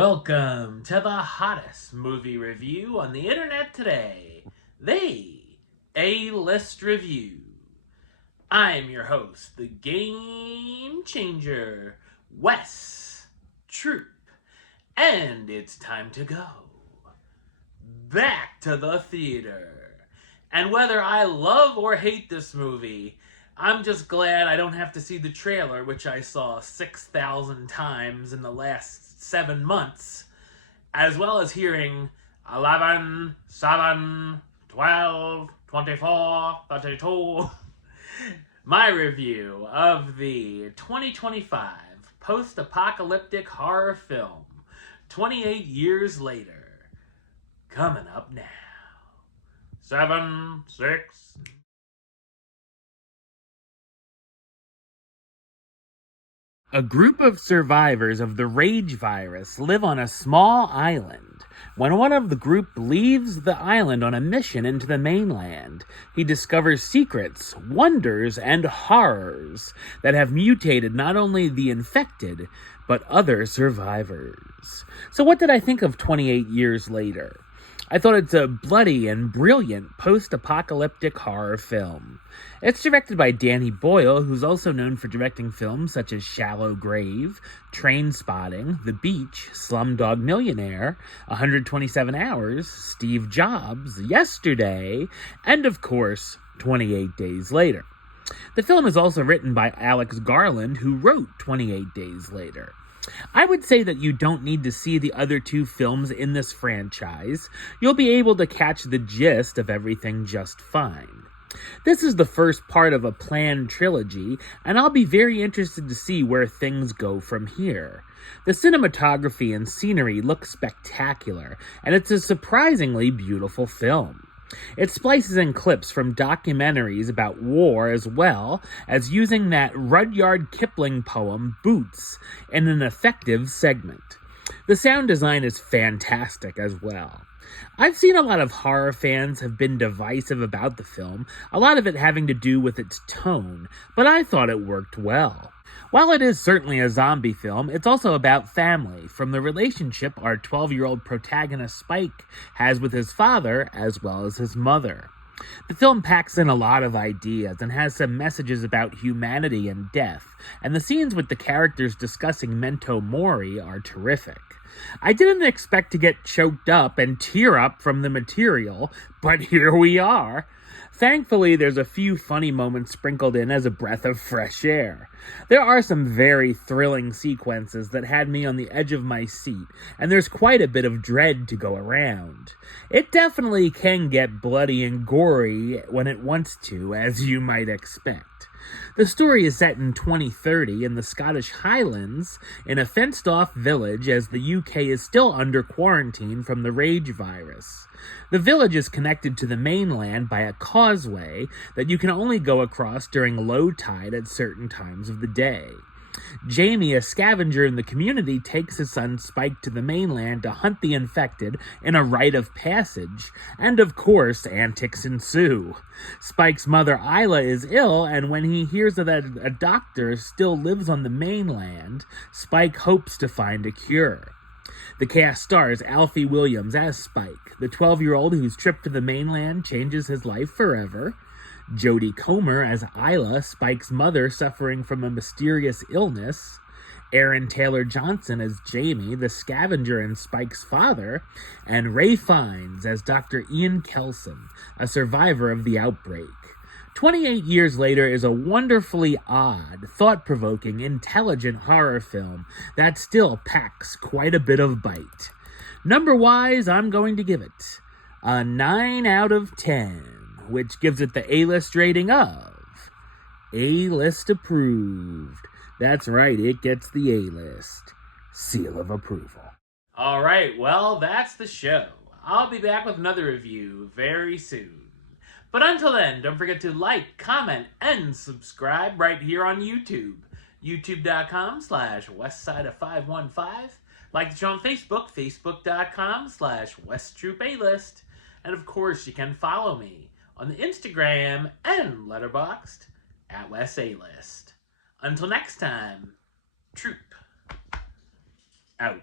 Welcome to the hottest movie review on the internet today, the A-List Review. I'm your host, the Game Changer, Wes Troop, and it's time to go back to the theater. And whether I love or hate this movie, I'm just glad I don't have to see the trailer, which I saw 6,000 times in the last 7 months, as well as hearing 11, 7, 12, 24, 32. My review of the 2025 post-apocalyptic horror film, 28 years later, coming up now. 7, 6... A group of survivors of the rage virus live on a small island. When one of the group leaves the island on a mission into the mainland, he discovers secrets, wonders, and horrors that have mutated not only the infected, but other survivors. So what did I think of 28 years later? I thought it's a bloody and brilliant post-apocalyptic horror film. It's directed by Danny Boyle, who's also known for directing films such as Shallow Grave, Trainspotting, The Beach, Slumdog Millionaire, 127 Hours, Steve Jobs, Yesterday, and of course, 28 Days Later. The film is also written by Alex Garland, who wrote 28 Days Later. I would say that you don't need to see the other two films in this franchise. You'll be able to catch the gist of everything just fine. This is the first part of a planned trilogy, and I'll be very interested to see where things go from here. The cinematography and scenery look spectacular, and it's a surprisingly beautiful film. It splices in clips from documentaries about war as well as using that Rudyard Kipling poem, Boots, in an effective segment. The sound design is fantastic as well. I've seen a lot of horror fans have been divisive about the film, a lot of it having to do with its tone, but I thought it worked well. While it is certainly a zombie film, it's also about family, from the relationship our 12-year-old protagonist Spike has with his father, as well as his mother. The film packs in a lot of ideas and has some messages about humanity and death, and the scenes with the characters discussing memento mori are terrific. I didn't expect to get choked up and tear up from the material, but here we are. Thankfully, there's a few funny moments sprinkled in as a breath of fresh air. There are some very thrilling sequences that had me on the edge of my seat, and there's quite a bit of dread to go around. It definitely can get bloody and gory when it wants to, as you might expect. The story is set in 2030 in the Scottish Highlands, in a fenced-off village as the UK is still under quarantine from the rage virus. The village is connected to the mainland by a causeway that you can only go across during low tide at certain times of the day. Jamie, a scavenger in the community, takes his son Spike to the mainland to hunt the infected in a rite of passage, and of course, antics ensue. Spike's mother Isla is ill, and when he hears that a doctor still lives on the mainland, Spike hopes to find a cure. The cast stars Alfie Williams as Spike, the 12-year-old whose trip to the mainland changes his life forever, Jodie Comer as Isla, Spike's mother suffering from a mysterious illness, Aaron Taylor Johnson as Jamie, the scavenger and Spike's father, and Ray Fiennes as Dr. Ian Kelson, a survivor of the outbreak. 28 Years Later is a wonderfully odd, thought-provoking, intelligent horror film that still packs quite a bit of bite. Number-wise, I'm going to give it a 9 out of 10. Which gives it the A-list rating of A-list approved. That's right, it gets the A-list seal of approval. All right, well, that's the show. I'll be back with another review very soon. But until then, don't forget to like, comment, and subscribe right here on YouTube. youtube.com/westside515. Like the show on Facebook, facebook.com/westtroupaList. And of course, you can follow me on the Instagram and Letterboxd at WesAList. Until next time, Troop out.